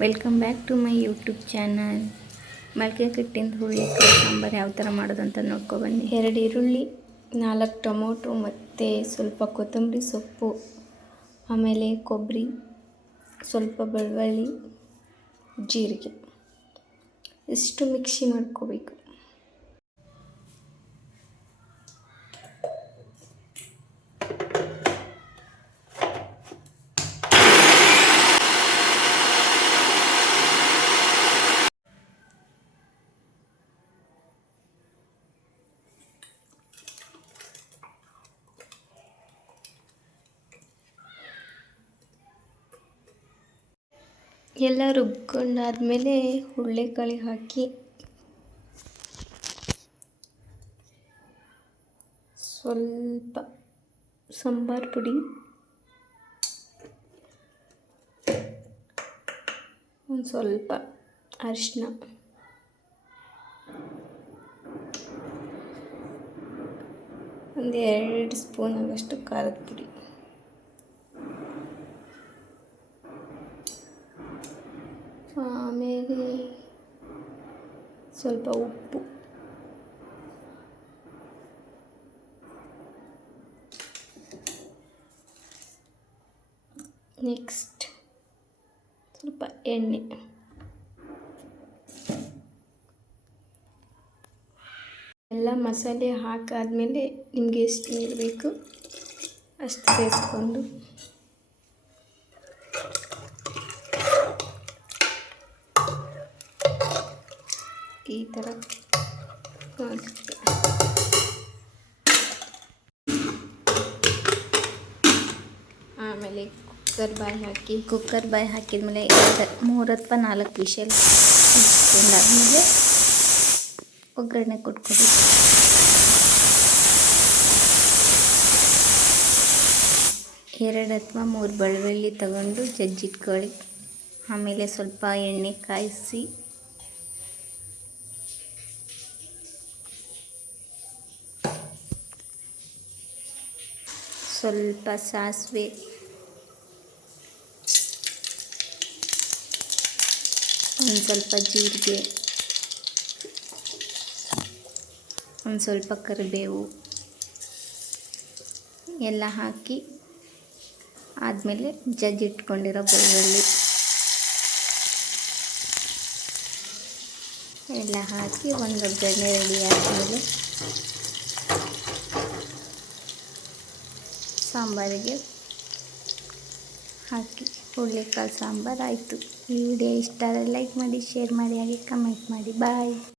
Welcome back to my YouTube channel. ಮೊಳಕೆ ಕಟ್ಟಿಂದ ಹುರುಳಿಕಾಳು ಸಾಂಬಾರು ಯಾವ ಥರ ಮಾಡೋದಂತ ನೋಡ್ಕೊಬನ್ನಿ. 2 ಈರುಳ್ಳಿ, 4 ಟೊಮೊಟೊ ಮತ್ತು ಸ್ವಲ್ಪ ಕೊತ್ತಂಬರಿ ಸೊಪ್ಪು, ಆಮೇಲೆ ಕೊಬ್ಬರಿ, ಸ್ವಲ್ಪ ಬೆಳ್ಳುಳ್ಳಿ, ಜೀರಿಗೆ ಇಷ್ಟು ಮಿಕ್ಸಿ ಮಾಡ್ಕೋಬೇಕು. ಎಲ್ಲ ರುಬ್ಕೊಂಡಾದ್ಮೇಲೆ ಹುರುಳಿಕಾಳು ಹಾಕಿ ಸ್ವಲ್ಪ ಸಾಂಬಾರು ಪುಡಿ, ಒಂದು ಸ್ವಲ್ಪ ಅರಿಶಿನ, ಒಂದು 2 ಸ್ಪೂನ್ ಆಗೋಷ್ಟು ಖಾರದ ಪುಡಿ, ಆಮೇಲೆ ಸ್ವಲ್ಪ ಉಪ್ಪು, ನೆಕ್ಸ್ಟ್ ಸ್ವಲ್ಪ ಎಣ್ಣೆ, ಎಲ್ಲ ಮಸಾಲೆ ಹಾಕಾದ್ಮೇಲೆ ನಿಮಗೆ ಎಷ್ಟು ನೀರು ಬೇಕು ಅಷ್ಟು ಸೇರಿಸ್ಕೊಂಡು ಈ ಥರ ಕಾಣಿಸುತ್ತೆ. ಆಮೇಲೆ ಕುಕ್ಕರ್ ಬಾಯಿ ಹಾಕಿದ್ಮೇಲೆ 3 ಅಥವಾ 4 ವಿಷಲ್ ಇಟ್ಕೊಂಡಾದ್ಮೇಲೆ ಒಗ್ಗರಣೆ ಕೊಟ್ಕೊಬೇಕು. ಎರಡು ಅಥವಾ 3 ಬೆಳ್ಳುಳ್ಳಿ ತಗೊಂಡು ಜಜ್ಜಿಟ್ಕೊಳ್ಳಿ. ಆಮೇಲೆ ಸ್ವಲ್ಪ ಎಣ್ಣೆ ಕಾಯಿಸಿ ಸ್ವಲ್ಪ ಸಾಸಿವೆ, ಒಂದು ಸ್ವಲ್ಪ ಜೀರಿಗೆ, ಒಂದು ಸ್ವಲ್ಪ ಕರಿಬೇವು ಎಲ್ಲ ಹಾಕಿ ಆದಮೇಲೆ ಜಜ್ಜಿಟ್ಕೊಂಡಿರೋ ಬೆಳ್ಳುಳ್ಳಿ ಎಲ್ಲ ಹಾಕಿ ಒಂದು ಒಗ್ಗರಣೆ ರೆಡಿ ಆದಮೇಲೆ ಸಾಂಬಾರಿಗೆ ಹಾಕಿ ಹುರುಳಿಕಾಳು ಸಾಂಬಾರು ಆಯಿತು. ಈ ವಿಡಿಯೋ ಇಷ್ಟ ಆದರೆ ಲೈಕ್ ಮಾಡಿ, ಶೇರ್ ಮಾಡಿ, ಹಾಗೆ ಕಮೆಂಟ್ ಮಾಡಿ. ಬಾಯ್.